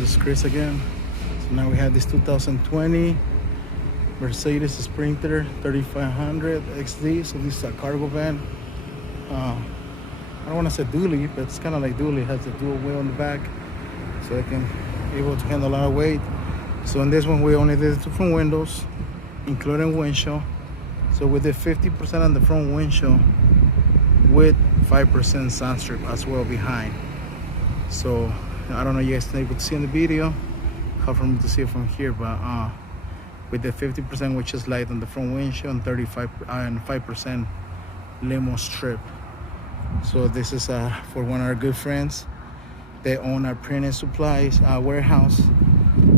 This is Chris again. So now we have this 2020 Mercedes Sprinter 3500 XD. So this is a cargo van. I don't want to say dually, but it's kind of like dually. It has a dual wheel on the back, so it can be able to handle a lot of weight. So in this one, we only did the front windows, including windshield. So we did 50% on the front windshield with 5% sun strip as well behind. So I don't know, you guys are able to see in the video, hard for me to see it from here, but with the 50%, which is light on the front windshield, and 5% limo strip. So this is for one of our good friends. They own our printing supplies warehouse.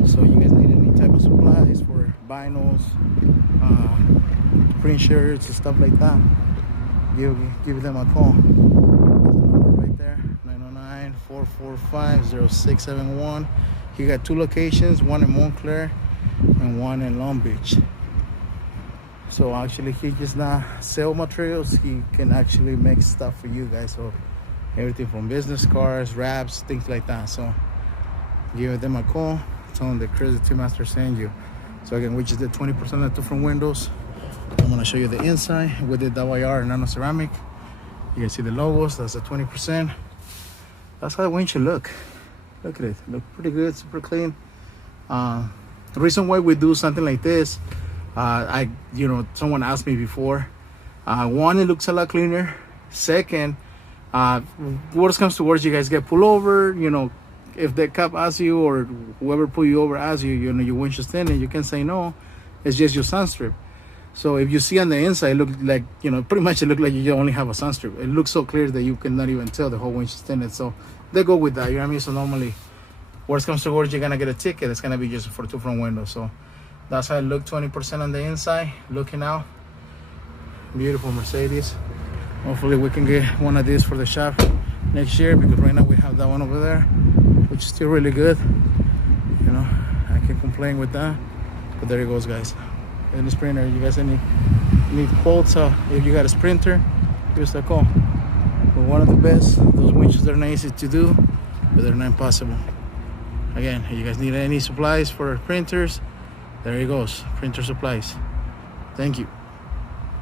So you guys need any type of supplies for vinyls, print shirts and stuff like that, give them a call. Right there, 909-445-0671. He got 2 locations, one in Montclair and one in Long Beach. So actually, he just not sell materials, he can actually make stuff for you guys. So everything from business cards, wraps, things like that. So give them a call, tell them that Chris the Tint Master send you. So again, we just did 20% of the different windows. I'm gonna show you the inside with the WR Nano ceramic. You can see the logos, that's the 20%. That's how the windshield look. Look at it, look pretty good, super clean. The reason why we do something like this, someone asked me before, one, it looks a lot cleaner. Second, worst comes to worst, you guys get pulled over, if the cop asks you or whoever pull you over asks you, your windshield's thin, and you can say no, it's just your sun strip. So if you see on the inside, look like, pretty much it looks like you only have a sun strip. It looks so clear that you cannot even tell the whole windshield's tinted. So they go with that, you know what I mean? So normally, worst comes to worst, you're gonna get a ticket. It's gonna be just for 2 front windows. So that's how it look, 20% on the inside, looking out. Beautiful Mercedes. Hopefully we can get one of these for the shop next year, because right now we have that one over there, which is still really good. I can't complain with that. But there it goes, guys. In the Sprinter, you guys need quotes, if you got a Sprinter, give us a call. We're one of the best. Those winches are not easy to do, but they're not impossible. Again, if you guys need any supplies for printers, there it goes, printer supplies. Thank you.